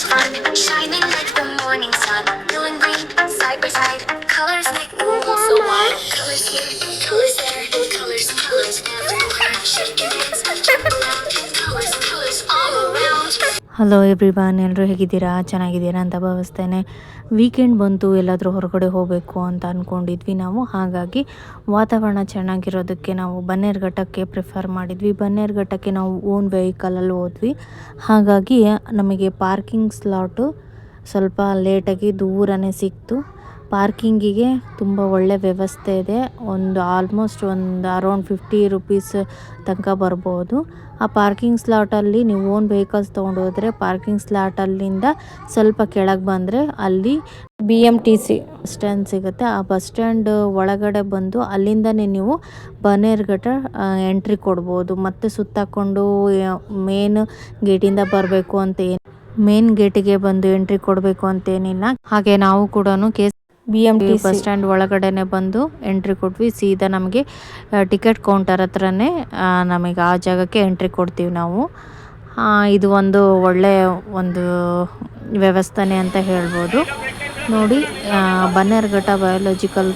is fun, shining like the morning sun. Blue and green, side by side. Colors make the world so wide. Colors here, colors there, colors, colors everywhere. Shaking hands, jump around. Colors, colors all around. Hello everyone, ಎಲ್ಲರೂ ಹೇಗಿದ್ದೀರಾ? ಚೆನ್ನಾಗಿದ್ದೀರಾ ಅಂತ ಭಾವಿಸ್ತೇನೆ. Weekend ಬಂತು, ಎಲ್ಲಾದರೂ ಹೊರಗಡೆ ಹೋಗಬೇಕು ಅಂತ ಅಂದ್ಕೊಂಡಿದ್ವಿ ನಾವು. ಹಾಗಾಗಿ ವಾತಾವರಣ ಚೆನ್ನಾಗಿರೋದಕ್ಕೆ ನಾವು ಬನ್ನೇರುಘಟ್ಟಕ್ಕೆ ಪ್ರಿಫರ್ ಮಾಡಿದ್ವಿ. ಬನ್ನೇರುಘಟ್ಟಕ್ಕೆ ನಾವು ಓನ್ ವೆಹಿಕಲಲ್ಲಿ ಹೋದ್ವಿ. ಹಾಗಾಗಿ ನಮಗೆ ಪಾರ್ಕಿಂಗ್ ಸ್ಲಾಟು ಸ್ವಲ್ಪ ಲೇಟಾಗಿ ದೂರನೇ ಸಿಕ್ತು. ಪಾರ್ಕಿಂಗಿಗೆ ತುಂಬ ಒಳ್ಳೆ ವ್ಯವಸ್ಥೆ ಇದೆ. ಆಲ್ಮೋಸ್ಟ್ ಅರೌಂಡ್ 50 ರೂಪೀಸ್ ತನಕ ಬರ್ಬೋದು. ಆ ಪಾರ್ಕಿಂಗ್ ಸ್ಲಾಟಲ್ಲಿ ನೀವು ಓನ್ ವೆಹಿಕಲ್ಸ್ ತೊಗೊಂಡು ಹೋದರೆ ಪಾರ್ಕಿಂಗ್ ಸ್ಲಾಟಲ್ಲಿಂದ ಸ್ವಲ್ಪ ಕೆಳಗೆ ಬಂದರೆ ಅಲ್ಲಿ BMTC ಬಸ್ ಸ್ಟ್ಯಾಂಡ್ ಸಿಗುತ್ತೆ. ಆ ಬಸ್ ಸ್ಟ್ಯಾಂಡ್ ಒಳಗಡೆ ಬಂದು ಅಲ್ಲಿಂದನೇ ನೀವು ಬನ್ನೇರುಘಟ್ಟ ಎಂಟ್ರಿ ಕೊಡ್ಬೋದು. ಮತ್ತು ಸುತ್ತಾಕೊಂಡು ಮೇನ್ ಗೇಟಿಂದ ಬರಬೇಕು ಅಂತ ಮೇನ್ ಗೇಟಿಗೆ ಬಂದು ಎಂಟ್ರಿ ಕೊಡಬೇಕು ಅಂತೇನಿಲ್ಲ. ಹಾಗೆ ನಾವು ಕೂಡ BMTC ಬಸ್ ಸ್ಟ್ಯಾಂಡ್ ಒಳಗಡೆನೆ ಬಂದು ಎಂಟ್ರಿ ಕೊಟ್ವಿ. ಸೀದಾ ನಮಗೆ ಟಿಕೆಟ್ ಕೌಂಟರ್ ಹತ್ರನೇ ನಮಗೆ ಆ ಜಾಗಕ್ಕೆ ಎಂಟ್ರಿ ಕೊಡ್ತೀವಿ ನಾವು. ಇದು ಒಂದು ಒಳ್ಳೆಯ ಒಂದು ವ್ಯವಸ್ಥೆನೇ ಅಂತ ಹೇಳ್ಬೋದು. ನೋಡಿ, ಬನ್ನೇರುಘಟ್ಟ ಬಯೋಲಾಜಿಕಲ್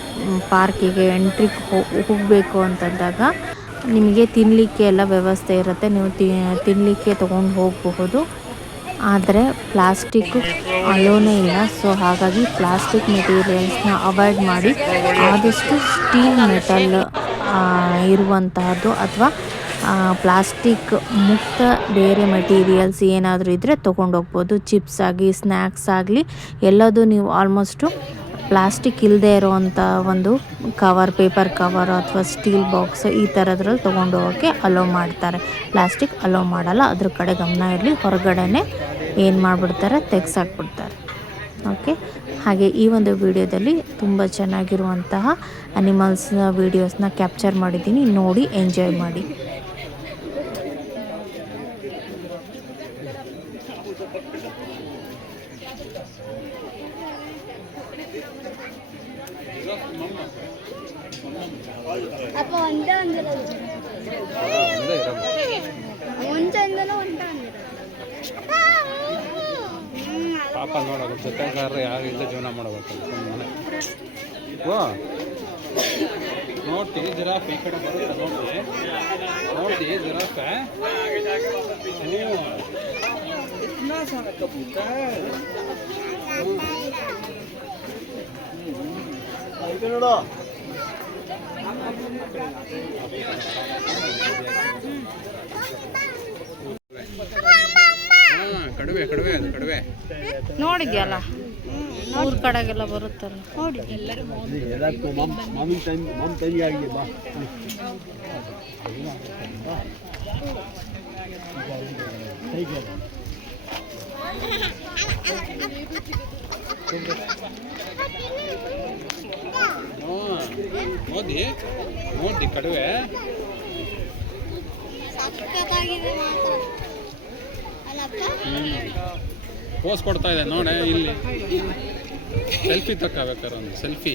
ಪಾರ್ಕಿಗೆ ಎಂಟ್ರಿ ಹೋಗಬೇಕು ಅಂತಂದಾಗ ನಿಮಗೆ ತಿನ್ನಲಿಕ್ಕೆ ಎಲ್ಲ ವ್ಯವಸ್ಥೆ ಇರುತ್ತೆ. ನೀವು ತಿನ್ನಲಿಕ್ಕೆ ತೊಗೊಂಡು ಹೋಗಬಹುದು. ಆದರೆ ಪ್ಲಾಸ್ಟಿಕ್ಕು ಅಲೋನೇ ಇಲ್ಲ. ಸೊ ಹಾಗಾಗಿ ಪ್ಲಾಸ್ಟಿಕ್ ಮೆಟೀರಿಯಲ್ಸ್ನ ಅವಾಯ್ಡ್ ಮಾಡಿ ಆದಷ್ಟು ಸ್ಟೀಲ್ ಮೆಟಲ್ ಇರುವಂತಹದ್ದು ಅಥವಾ ಪ್ಲಾಸ್ಟಿಕ್ ಮುಕ್ತ ಬೇರೆ ಮೆಟೀರಿಯಲ್ಸ್ ಏನಾದರೂ ಇದ್ದರೆ ತೊಗೊಂಡೋಗ್ಬೋದು. ಚಿಪ್ಸ್ ಆಗಲಿ ಸ್ನ್ಯಾಕ್ಸ್ ಆಗಲಿ ಎಲ್ಲದೂ ನೀವು ಆಲ್ಮೋಸ್ಟು ಪ್ಲಾಸ್ಟಿಕ್ ಇಲ್ಲದೆ ಇರೋವಂಥ ಒಂದು ಕವರ್, ಪೇಪರ್ ಕವರ್ ಅಥವಾ ಸ್ಟೀಲ್ ಬಾಕ್ಸ್ ಈ ಥರದ್ರಲ್ಲಿ ತೊಗೊಂಡು ಹೋಗೋಕ್ಕೆ ಅಲೋ ಮಾಡ್ತಾರೆ. ಪ್ಲಾಸ್ಟಿಕ್ ಅಲೋ ಮಾಡಲ್ಲ. ಅದ್ರ ಕಡೆ ಗಮನ ಇರಲಿ. ಹೊರಗಡೆನೆ ಏನು ಮಾಡಿಬಿಡ್ತಾರೆ, ತೆಗ್ಸಾಕ್ಬಿಡ್ತಾರೆ. ಓಕೆ. ಹಾಗೆ ಈ ಒಂದು ವಿಡಿಯೋದಲ್ಲಿ ತುಂಬ ಚೆನ್ನಾಗಿರುವಂತಹ ಅನಿಮಲ್ಸ್ನ ವೀಡಿಯೋಸ್ನ ಕ್ಯಾಪ್ಚರ್ ಮಾಡಿದ್ದೀನಿ. ನೋಡಿ ಎಂಜಾಯ್ ಮಾಡಿ. ಪಾಪ ನೋಡೋದು ಜೊತೆಗಾರರು ಯಾರು ಇಲ್ಲ, ಜೀವನ ಮಾಡಬೇಕು. ಮನೆ ನೋಡ್ತೀವಿ ಜಿರಾಫ್ ಈ ಕಡೆ ಬರುತ್ತೆ. ನೋಡ್ತೀವಿ ಜಿರಾಫ್ ನೋಡೋ. ಕಡುವೆ ಕಡುವೆ ಅದು ಕಡುವೆ ನೋಡಿದ್ಯಲ್ಲ, ಊರ ಕಡೆಗೆಲ್ಲ ಬರುತ್ತಲ್ಲ. ನೋಡಿ ಮೋದಿ ಮೋದಿ ಕಡುವೆ ಪೋಸ್ ಕೊಡ್ತಾ ಇದೆ ನೋಡೆ. ಇಲ್ಲಿ ಸೆಲ್ಫಿ ತಕ್ಕೋಬೇಕಾರೆ ಒಂದು ಸೆಲ್ಫಿ.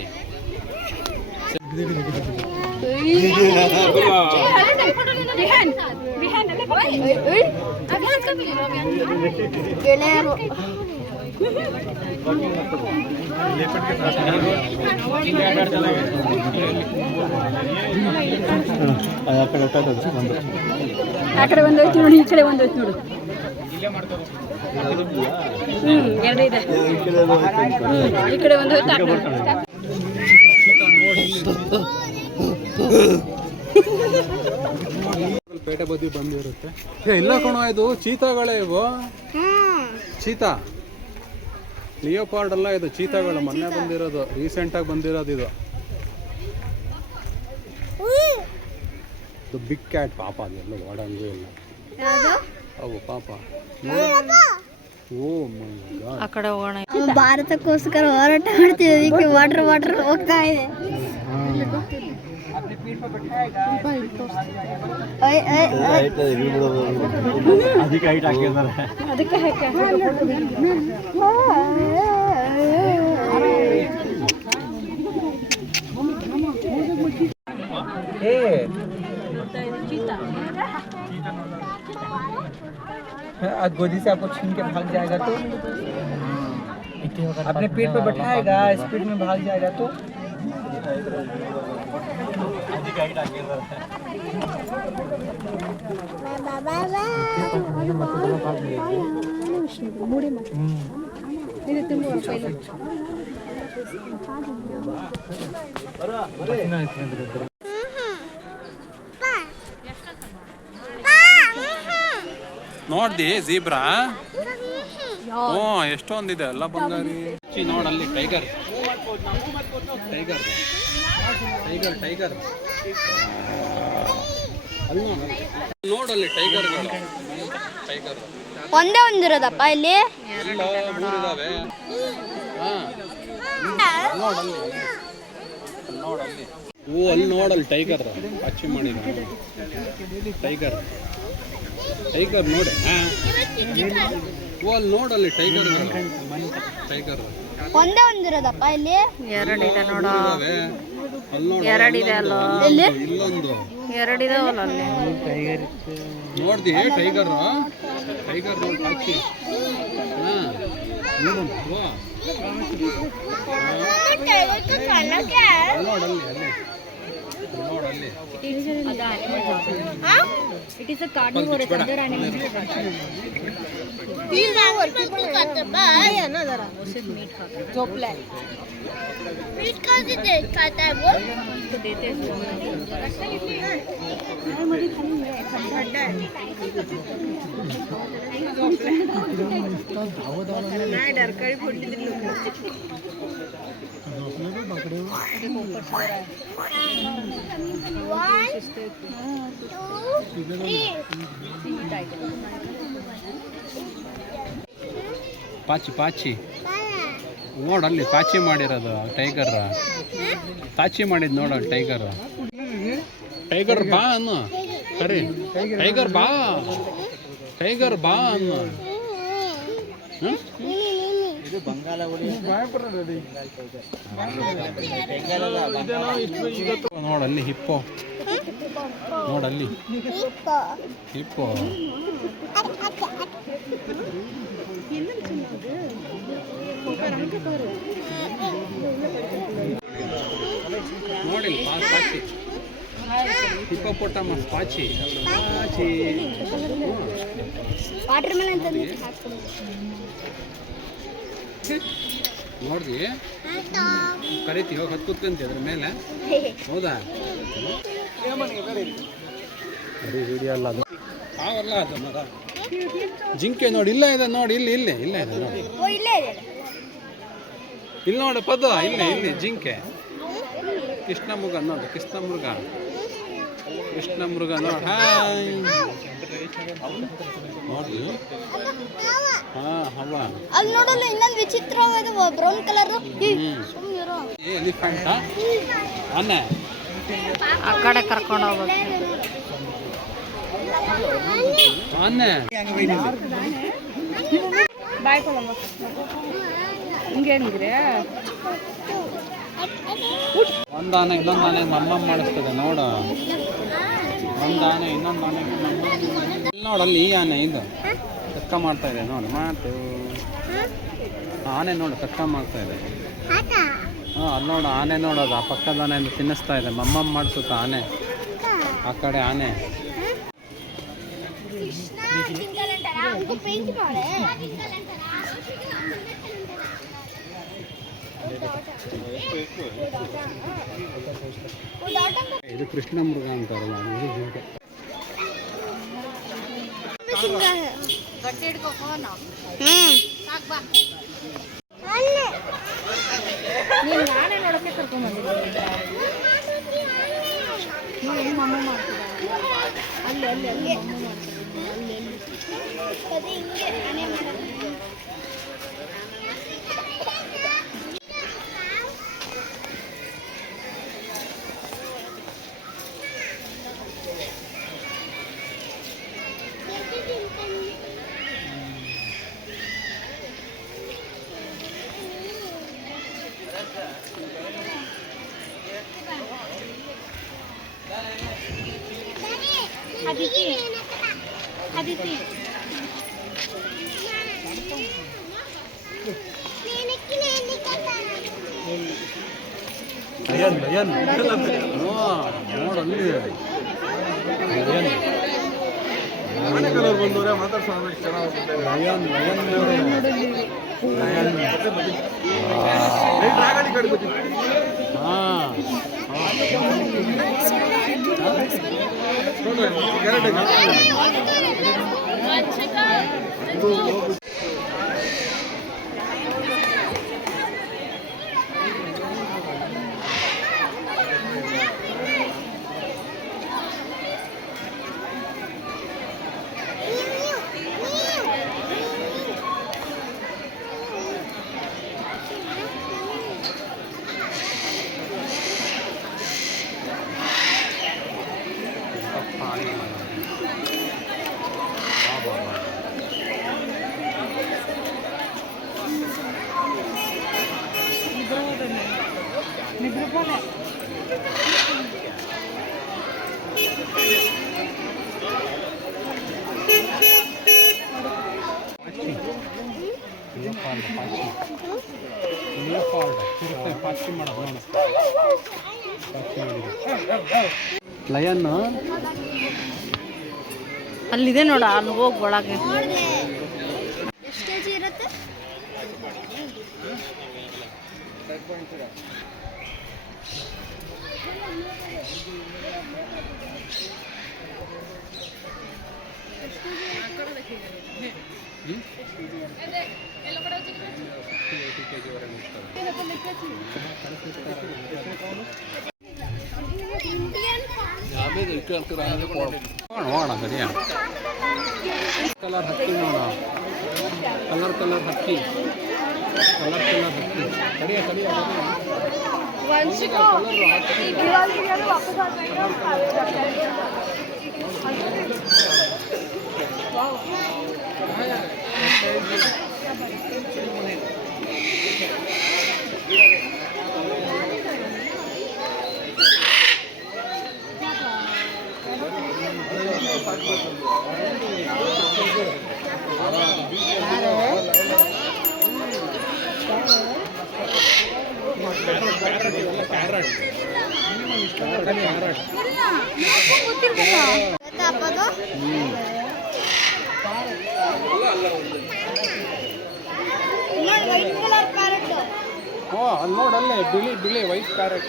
ಆ ಕಡೆ ಒಂದು ಹೋಯ್ತು ನೋಡಿ, ಈ ಕಡೆ ಒಂದು ಹೋಯ್ತು ನೋಡು. ಎರಡು ಇದೆ. ಈ ಕಡೆ ಒಂದು ಹೋಯ್ತು. ಪೇಟೆ ಬದಿ ಬಂದಿರುತ್ತೆ. ಇಲ್ಲ ಕಣೋ, ಇದು ಚೀತಾಗಳೇ ಇವು. ಚೀತಾ ಲಿಯೋಪಾರ್ಡ್ ಅಲ್ಲ, ಇದು ಚೀತಾಗಳು. ಮೊನ್ನೆ ಬಂದಿರೋದು, ರೀಸೆಂಟಾಗಿ ಬಂದಿರೋದು ಇದು ಬಿಗ್ ಕ್ಯಾಟ್. ಪಾಪ ಅದೆಲ್ಲ ಓಡಂಗೂ ಇಲ್ಲ ಅವು ಪಾಪ. ಓ ಮೈ ಗಾಡ್. ಆ ಕಡೆ ಹೋಗೋಣ. ಭಾರತಕ್ಕೋಸ್ಕರ ಹೋರಾಟ ಮಾಡ್ತೀವಿ. ಅದಕ್ಕೆ ವಾಟರ್ ಹೋಗ್ತಾ ಇದೆ. ಅದಕ್ಕೆ ಹೈಟ್ ಹಾಕಿದ್ದಾರೆ. गोदी से आपको छीन के भाग जाएगा तो अपने पेट पे बैठाएगा, स्पीड में भाग जाएगा तो ನೋಡ್ದಿ ಜೀಬ್ರಾ? ಹ್ಞೂ ಎಷ್ಟೊಂದಿದೆ ಎಲ್ಲ ಬಂಗಾರಿ. ನೋಡಲ್ಲಿ ಟೈಗರ್ ಟೈಗರ್ ಟೈಗರ್ ಟೈಗರ್ ಅಲ್ಲಿ ನೋಡಲ್ಲಿ ಟೈಗರ್ಗಳು. ಟೈಗರ್ ಒಂದೇ ಒಂದಿರೋದಪ್ಪ ಇಲ್ಲಿ. ಇಲ್ಲ, ಮೂರಿದಾವೆ. ಹಾಂ ನೋಡಲ್ಲಿ ನೋಡಲ್ಲಿ. ಓ ಅಲ್ಲಿ ನೋಡಲ್ಲಿ ಟೈಗರ್ ಅಚ್ಚಿ ಮಾಡಿದ ಟೈಗರ್ ಟೈಗರ್ ನೋಡಿ. ಹಾಂ ಓ ಅಲ್ಲಿ ನೋಡಲ್ಲಿ ಟೈಗರ್ ಟೈಗರ್ ಒಂದೇ ಒಂದಿರೋದಪ್ಪ ಇಲ್ಲಿ. ಎರಡಿದೆ ನೋಡು, ಇದಾವೆ. ಅಲ್ಲಿ ನೋಡು, ಎರಡಿದೆ ಅಲ್ಲ, ಇಲ್ಲೊಂದು ಎರಡಿದಾವಲ್ಲ ಅಲ್ಲಿ. ನೋಡ್ದಿ ಟೈಗರ್ ಟೈಗರ್ ನೋಡಿ ಹಾಕಿ. ಹಾಂ ವಾ ನೋಡಲ್ಲಿ ಅಲ್ಲಿ ನೋಡಲ್ಲಿ. It is a carnivorous other animal. Meat खाते खाता है वो तो देते हैं नहीं डर कर फोड़ दी लोग ಪಾಚಿ ಪಾಚಿ ನೋಡಲ್ಲಿ ಪಾಚಿ ಮಾಡಿರೋದು ಟೈಗರ್. ಪಾಚಿ ಮಾಡಿದ್ ನೋಡ ಟೈಗರ್. ಟೈಗರ್ ಬಾ ಅನ್ನು ಕರಿ. ಟೈಗರ್ ಬಾ, ಟೈಗರ್ ಬಾ ಅನ್ನು. ನೋಡಲ್ಲಿ ಹಿಪ್ಪೋ, ನೋಡಲ್ಲಿ ಹಿಪ್ಪೋ. ನೋಡಿ ಪಾಚಿ ಹಿಪ್ಪೋಪೊಟಾಮಸ್ ಪಾಚಿ ಪಾಚಿ. ವಾಟರ್ ಮೆಲನ್ ತಂದು ನೋಡ್ದಿ ಕರಿತೀವಿ ಹೋಗಿ ಹತ್ತು ಕೂತ್ಕೊಂತೀವಿ ಅದ್ರ ಮೇಲೆ. ಹೌದಾ? ಬರೀ ವಿಡಿಯೋ ಅಲ್ಲ ಅದು, ಅವಲ್ಲ ಅದು ಮಗ. ಜಿಂಕೆ ನೋಡಿ ಇಲ್ಲ ಇದೆ ನೋಡಿ, ಇಲ್ಲಿ ಇಲ್ಲೇ ಇಲ್ಲ ಇದೆ ನೋಡಿ. ಇಲ್ಲಿ ನೋಡಿ ಪದ ಇಲ್ಲೇ ಇಲ್ಲಿ ಜಿಂಕೆ. ಕೃಷ್ಣ ಮೃಗ ನೋಡಿ, ಕೃಷ್ಣ ಮೃಗ, ಕೃಷ್ಣ ಮೃಗ ನೋಡಿ. ಹಾಯ್ ನೋಡಿ. ಹಾಂ ಹವ ಅಲ್ಲಿ ನೋಡಲ್ಲ ಇನ್ನೊಂದು ವಿಚಿತ್ರವಾದ ಬ್ರೌನ್ ಕಲರ್ ಎಲಿಫೆಂಟಾ ಆನೆ. ಆ ಕಡೆ ಕರ್ಕೊಂಡು ಹೋಗ್ಬೇಕು. ಆನೆ ಬಾಯ್ಕೊಳಮ್ಮ ಹಿಂಗೆ ಹೆಂಗ್ರೆ ಒಂದು ಆನೆ ಇನ್ನೊಂದು ಆನೆ ಮಮ್ಮಮ್ಮ ಮಾಡಿಸ್ತದೆ ನೋಡು. ಒಂದು ಆನೆ ಇನ್ನೊಂದು ಆನೆ ಇಲ್ಲಿ ನೋಡಲ್ಲಿ ಈ ಆನೆ ಇದು ಕಕ್ಕ ಮಾಡ್ತಾ ಇದೆ ನೋಡು. ಮಾತು ಆನೆ ನೋಡು ಕಕ್ಕ ಮಾಡ್ತಾ ಇದೆ. ಹಾಂ ಅಲ್ಲಿ ನೋಡು ಆನೆ ನೋಡೋದು, ಆ ಪಕ್ಕದ ಆನೆ ತಿನ್ನಿಸ್ತಾ ಇದೆ. ಮಮ್ಮಮ್ಮ ಮಾಡಿಸುತ್ತ ಆನೆ. ಆ ಕಡೆ ಆನೆ. ಇದು ಕೃಷ್ಣ ಮೃಗ ಅಂತಾರಲ್ಲ, ಇದು ಜಿಂಕೆ. ಗಟ್ಟಿ ಹಿಡ್ಕೊ ಫೋನ್. ನೀನು ನಾನೇ ನೋಡೋಕ್ಕೆ ಕರ್ಕೊಂಡ್ಬಂದಿದ್ದೆ. ಮಮ್ಮ ಮಾಡ್ತೀರ ಅಲ್ಲಿ ಅಲ್ಲಿ ಅಲ್ಲಿ ಮಮ್ಮ ಮಾಡ್ತಾರೆ ಅಲ್ಲಿ ಅಲ್ಲಿ. ನೋಡಲ್ಲಿ ಲಯನ್ ಅಲ್ಲಿದೆ ನೋಡ, ಅಲ್ಲಿ ಹೋಗಿ ಒಳಗೆ. ಎಷ್ಟು ಕೆಜಿ ಇರುತ್ತೆ? ನೋಡೋಣ ಸರಿಯಾ ಕಲರ್ ಹಕ್ಕಿ ನೋಡ ಕಲರ್ ಹಕ್ಕಿ ಕಡಿಯ ಓ ಅಲ್ಲಿ ನೋಡಲ್ಲೇ ಬಿಳಿ white carrot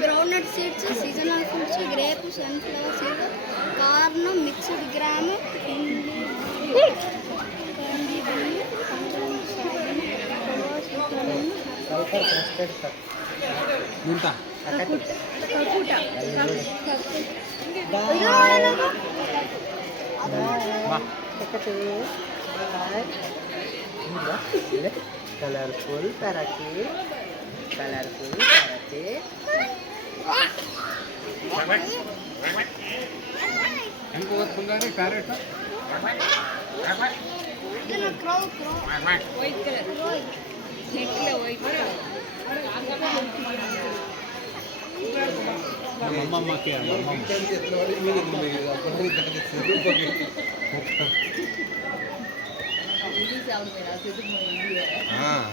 groundnut seeds, seasonal fruits, grape, sunflower seed, corn, mixed gram, colourful ಪರಾಟೆ ಹೆಂಗೆ ಬಂದಾರೆ ಕ್ಯಾರೆಟ್ ಅಮ್ಮಮ್ಮ ಹಾಂ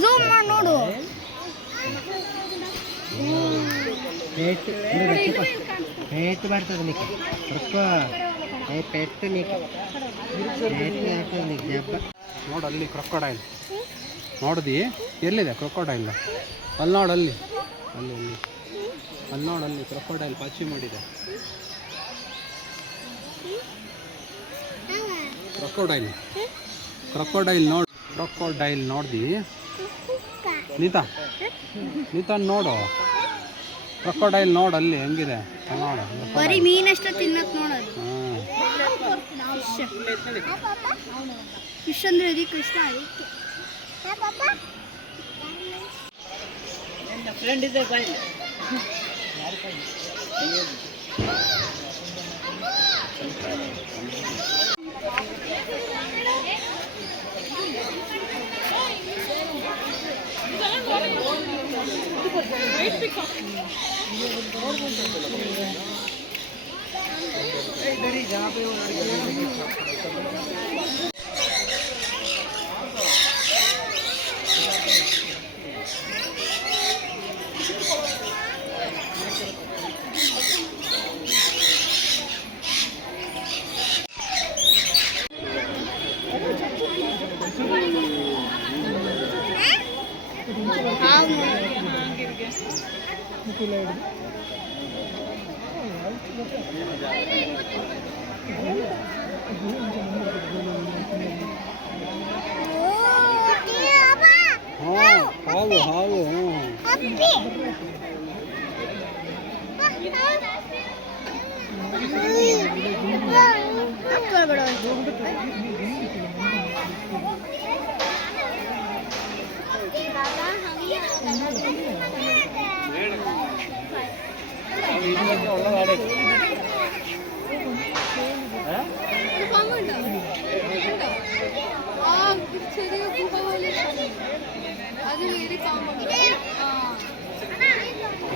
ಝೂಮ್ ಮಾಡಿ ನೋಡು. ಪೇಟ್ ಬರ್ತದೆ ನಿಕ್ಕೆ ರೊಕ್ಕ ಪೆಟ್ಟು ನಿಕ್ಕೆ ನೋಡು ಅಲ್ಲಿ ಕ್ರೊಕೊಡೈಲ್ ನೋಡಿದಿ ಎಲ್ಲಿದೆ ಕ್ರೊಕೊಡೈಲ್ ಅಲ್ಲಿ ನೋಡು ಅಲ್ಲಿ ನೋಡು ಅಲ್ಲಿ ಕ್ರೊಕೊಡೈಲ್ ಪಾಚಿ ಮಾಡಿದೆ ಕ್ರೊಕೊಡೈಲ್ ನೋಡು ಕ್ರೊಕೊಡೈಲ್ ನೋಡ್ದಿ ನೀತಾ ನೋಡು, ಕ್ರೊಕೊಡೈಲ್ ನೋಡು ಅಲ್ಲಿ ಹೆಂಗಿದೆ ನೋಡು. ಬರೀ ಮೀನಷ್ಟೇ ತಿನ್ನಕ್ ನೋಡೋದು. ಫಿಶ್ ಅಂದ್ರೆ ಇದಕ್ಕೆ ಇಷ್ಟ. ಫ್ರೆಂಡ್ ಇದೆ ಬಾಯ್. ಹಾವು ಹಾವು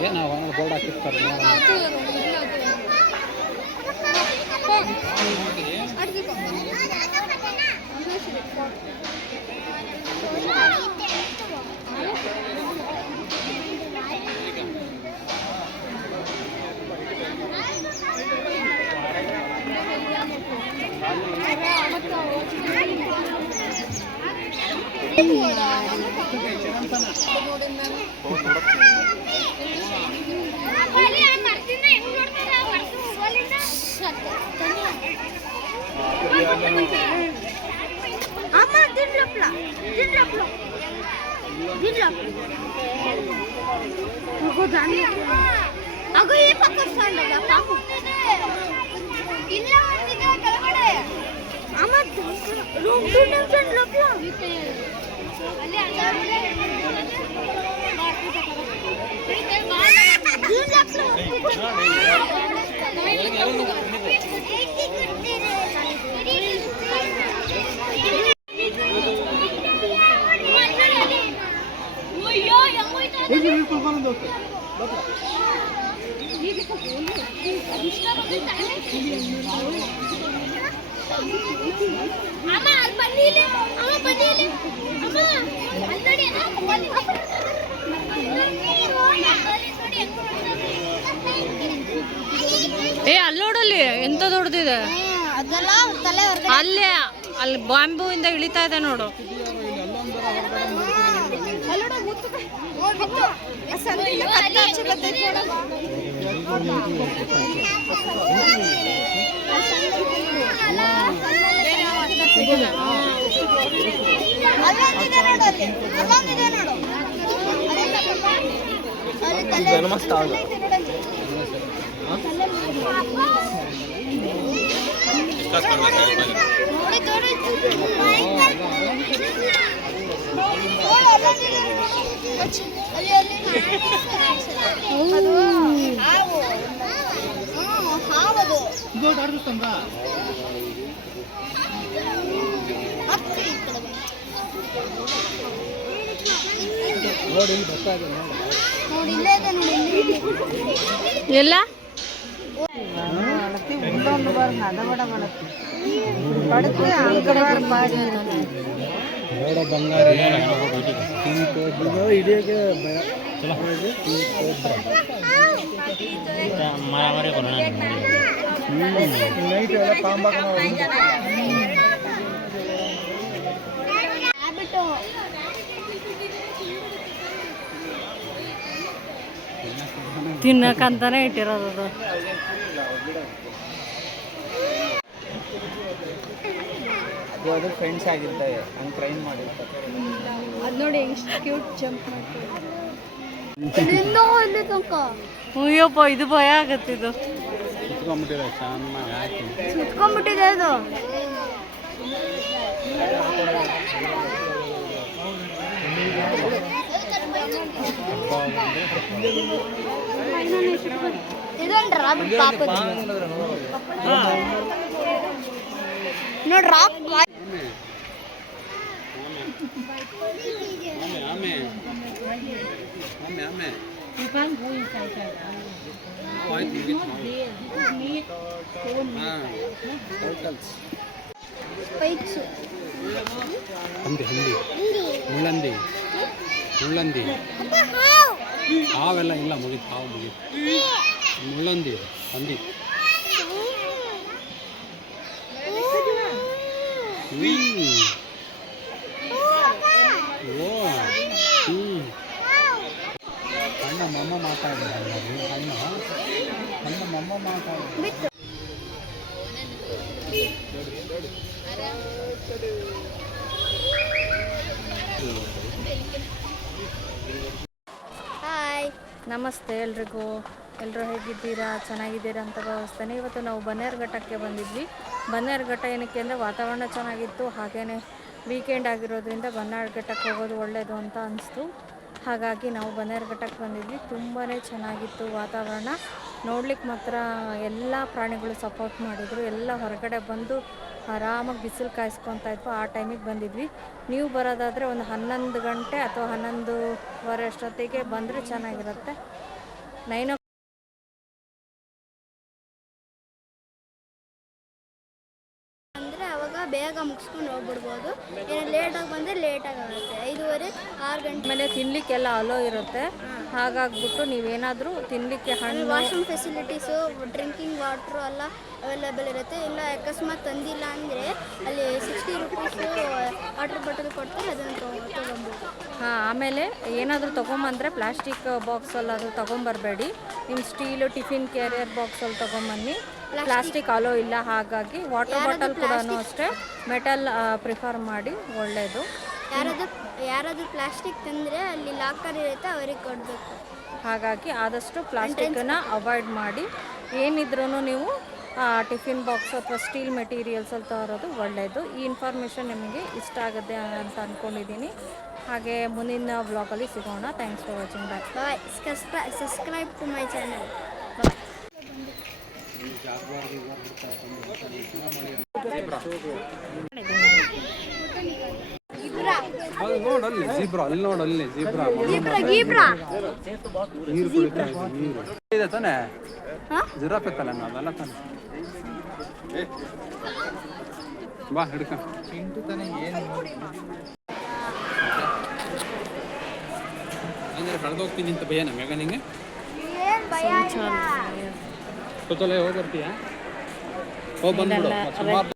ಏನು ಬೋರ್ಡ್ ಹಾಕಿರ್ತಾರೆ ಅಗೋ ಈ ಪಕ್ಕ ಸ್ಟ್ಯಾಂಡ್ ಪಾಪು ಇಲ್ಲ ಒಂದಿದೆ ಕೆಳಗಡೆ ಅಮ್ಮ ರೂಮ್ 2 ನಿಮಿಷ ಲಪ್ಲ ಅಲ್ಲಿ ಏ ಅಲ್ಲಿ ನೋಡಲ್ಲಿ ಎಂತ ದೊಡ್ಡದಿದೆ, ಅದೆಲ್ಲ ತಲೆ ಹೊರಗಡೆ ಅಲ್ಲೇ ಅಲ್ಲಿ ಬಾಂಬು ಇಂದ ಇಳಿತಾ ಇದೆ ನೋಡು. ಎಲ್ಲ ತಿನ್ನಕಂತಾನೆ ಇಟ್ಟಿರೋದು ಅದು. ಅದು ಫ್ರೆಂಡ್ಸ್ ಆಗಿರ್ತವೆ ಹಂಗೆ ಟ್ರೈನ್ ಮಾಡಿರ್ತಾರೆ. ಅದು ನೋಡಿ ಎಷ್ಟು ಕ್ಯೂಟ್ ಜಂಪ್ ಮಾಡ್ತಾರೆ. ಇಲ್ಲಿಂದ ಅಲ್ಲಿ ತನಕ ಅಯ್ಯಪ್ಪ ಇದು ಭಯ ಆಗತ್ತಿದು. ಕುತ್ಕೊಂಡ್ಬಿಟ್ಟಿದೆ ಚೆನ್ನಾಗಿ ಹಾಕಿ. ಸುತ್ಕೊಂಡ್ಬಿಟ್ಟಿದೆ ಅದು. ಇದೊಂದು ರಾಬಿಟ್ ಪಾಪ ನೋಡಿ ರಾಕ್ ಆಮೆ ಸ್ಪೈಕ್ಸ್ ಹಂದಿ ಮುಳ್ಳಂದಿ ಹಾವೆಲ್ಲ ಇಲ್ಲ ಮುಗೀತು. ಹಾವು ಮುಗೀತು. ಮುಳ್ಳಂದಿ ಹಂದಿ. ಅಣ್ಣ ಮಮ್ಮ ಮಾತಾಡಿದ್ರೆ ಅಣ್ಣ ಮಮ್ಮ ಮಾತಾಡಿದ್ರೆ ಹಾಯ್ ನಮಸ್ತೆ ಎಲ್ರಿಗೂ. ಎಲ್ಲರೂ ಹೇಗಿದ್ದೀರಾ? ಚೆನ್ನಾಗಿದ್ದೀರಾ ಅಂತ ಭಾವಿಸ್ತೇನೆ. ಇವತ್ತು ನಾವು ಬನ್ನೇರುಘಟ್ಟಕ್ಕೆ ಬಂದಿದ್ವಿ. ಬನ್ನೇರುಘಟ್ಟ ಏನಕ್ಕೆ ಅಂದರೆ ವಾತಾವರಣ ಚೆನ್ನಾಗಿತ್ತು, ಹಾಗೆಯೇ ವೀಕೆಂಡ್ ಆಗಿರೋದ್ರಿಂದ ಬನ್ನೇರುಘಟ್ಟಕ್ಕೆ ಹೋಗೋದು ಒಳ್ಳೆಯದು ಅಂತ ಅನಿಸ್ತು. ಹಾಗಾಗಿ ನಾವು ಬನ್ನೇರುಘಟ್ಟಕ್ಕೆ ಬಂದಿದ್ವಿ. ತುಂಬಾ ಚೆನ್ನಾಗಿತ್ತು ವಾತಾವರಣ ನೋಡ್ಲಿಕ್ಕೆ. ಮಾತ್ರ ಎಲ್ಲ ಪ್ರಾಣಿಗಳು ಸಪೋರ್ಟ್ ಮಾಡಿದರು. ಎಲ್ಲ ಹೊರಗಡೆ ಬಂದು ಆರಾಮಾಗಿ ಬಿಸಿಲು ಕಾಯಿಸ್ಕೊತಾ ಇದ್ವು. ಆ ಟೈಮಿಗೆ ಬಂದಿದ್ವಿ. ನೀವು ಬರೋದಾದರೆ ಒಂದು 11 ಗಂಟೆ ಅಥವಾ 11:15 ಅಷ್ಟೊತ್ತಿಗೆ ಬಂದರೆ ಚೆನ್ನಾಗಿರುತ್ತೆ. 9 ಅಂದರೆ ಅವಾಗ ಬೇಗ ಮುಗಿಸ್ಕೊಂಡು ಹೋಗ್ಬಿಡ್ಬೋದು. ಏನು ಲೇಟಾಗಿ ಬಂದರೆ ಲೇಟಾಗಿ ಆಗುತ್ತೆ. 5:30 6 ಗಂಟೆ ಮೇಲೆ ತಿನ್ನಲಿಕ್ಕೆಲ್ಲ ಅಲೋ ಇರುತ್ತೆ. ಹಾಗಾಗ್ಬಿಟ್ಟು ನೀವೇನಾದರೂ ತಿನ್ನಲಿಕ್ಕೆ ಹಣ್ಣು ವಾಶ್ರೂಮ್ ಫೆಸಿಲಿಟೀಸು ಡ್ರಿಂಕಿಂಗ್ ವಾಟ್ರು ಎಲ್ಲ ಅವೈಲೇಬಲ್ ಇರುತ್ತೆ. ಇಲ್ಲ ಅಕಸ್ಮಾತ್ ತಂದಿಲ್ಲ ಅಂದರೆ ಅಲ್ಲಿ 60 ರೂಪೀಸು ವಾಟರ್ ಬಾಟಲ್ ಕೊಡ್ತಾರೆ, ಅದನ್ನು ತೊಗೊಬೋದು. ಹಾಂ, ಆಮೇಲೆ ಏನಾದರೂ ತೊಗೊಂಬಂದರೆ ಪ್ಲಾಸ್ಟಿಕ್ ಬಾಕ್ಸಲ್ಲಾದರೂ ತೊಗೊಂಬರ್ಬೇಡಿ. ನಿಮ್ಮ ಸ್ಟೀಲು ಟಿಫಿನ್ ಕ್ಯಾರಿಯರ್ ಬಾಕ್ಸಲ್ಲಿ ತೊಗೊಂಬನ್ನಿ. ಪ್ಲಾಸ್ಟಿಕ್ ಅಲೋ ಇಲ್ಲ. ಹಾಗಾಗಿ ವಾಟರ್ ಬಾಟಲ್ ಕೂಡ ಅಷ್ಟೇ ಮೆಟಲ್ ಪ್ರಿಫರ್ ಮಾಡಿ, ಒಳ್ಳೆಯದು. ಯಾರಾದರೂ ಪ್ಲಾಸ್ಟಿಕ್ ತಂದರೆ ಅಲ್ಲಿ ಲಾಕರ್ ಇರುತ್ತೆ, ಅವ್ರಿಗೆ ಕೊಡಬೇಕು. ಹಾಗಾಗಿ ಆದಷ್ಟು ಪ್ಲಾಸ್ಟಿಕ್ಕನ್ನು ಅವಾಯ್ಡ್ ಮಾಡಿ. ಏನಿದ್ರೂ ನೀವು ಟಿಫಿನ್ ಬಾಕ್ಸ್ ಅಥವಾ ಸ್ಟೀಲ್ ಮೆಟೀರಿಯಲ್ಸಲ್ಲಿ ತರೋದು ಒಳ್ಳೆಯದು. ಈ ಇನ್ಫಾರ್ಮೇಷನ್ ನಿಮಗೆ ಇಷ್ಟ ಆಗುತ್ತೆ ಅಂತ ಅಂದ್ಕೊಂಡಿದ್ದೀನಿ. ಹಾಗೆ ಮುಂದಿನ ಬ್ಲಾಗಲ್ಲಿ ಸಿಗೋಣ. Thanks for watching. Bye. Subscribe to my channel. ನೋಡಲ್ಲಿ ಜೀಬ್ರಾ, ಅಲ್ಲಿ ನೋಡಲ್ಲಿ ಜೀಬ್ರಾ ನೀರು ಕುಡಿತಾ ಇದೆ. ನೀರು ಇದೆ ತಾನೆ, ಜಿರಾಫೆ ತಾನೆ, ಅದೆಲ್ಲ ತಾನೆ. ಬಾ ಹಿಡ್ಕ ಅಂದರೆ ಕಳೆದೋಗ್ತೀನಿ ಅಂತ ಭಯ ನಮ್ಯಾಗ ನಿಂಗೆ. ಗೊತ್ತಲ್ಲ, ಹೋಗಿ ಬರ್ತೀಯಾ? ಹೋಗಿ ಬಂದ್ಬಿಡು. ಸುಮಾರು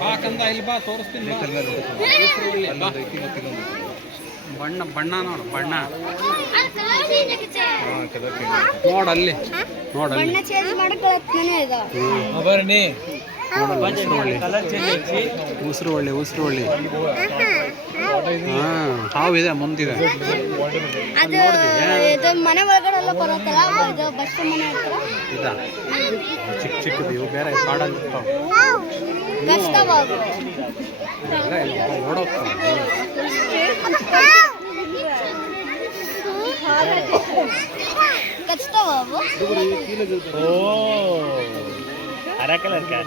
ಬಾ ಕಂದ, ಇಲ್ಲಿ ಬಾ ತೋರಿಸ್ತೀನಿ. ಬಣ್ಣ ಬಣ್ಣ ನೋಡು, ಬಣ್ಣ ನೋಡಲ್ಲಿ, ನೋಡಲ್ಲಿ ಉಸಿರು ಒಳ್ಳೆ. ಹಾಂ, ಹಾವಿದೆ ಮುಂದಿದೆ. ಅದು ಮನೆ ಒಳಗಡೆ ಎಲ್ಲ ಬರುತ್ತಲ್ಲ, ಅದು ಬಸ್ ಮನೆ ಹತ್ರ ಇದಾ ಚಿಕ್ಕದು. ಇವು ಬೇರೆ ಕಾಡಲ್ಲಿ ಇರ್ತಾವೆ. ಕಷ್ಟವಾಗು ನೋಡೋಗ್ತಾವೆ. ಕಷ್ಟವಾಗು हरा कलर का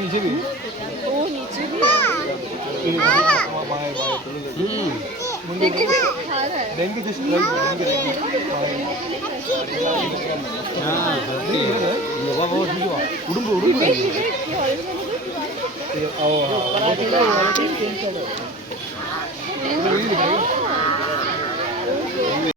नीचे भी ಹಾಂ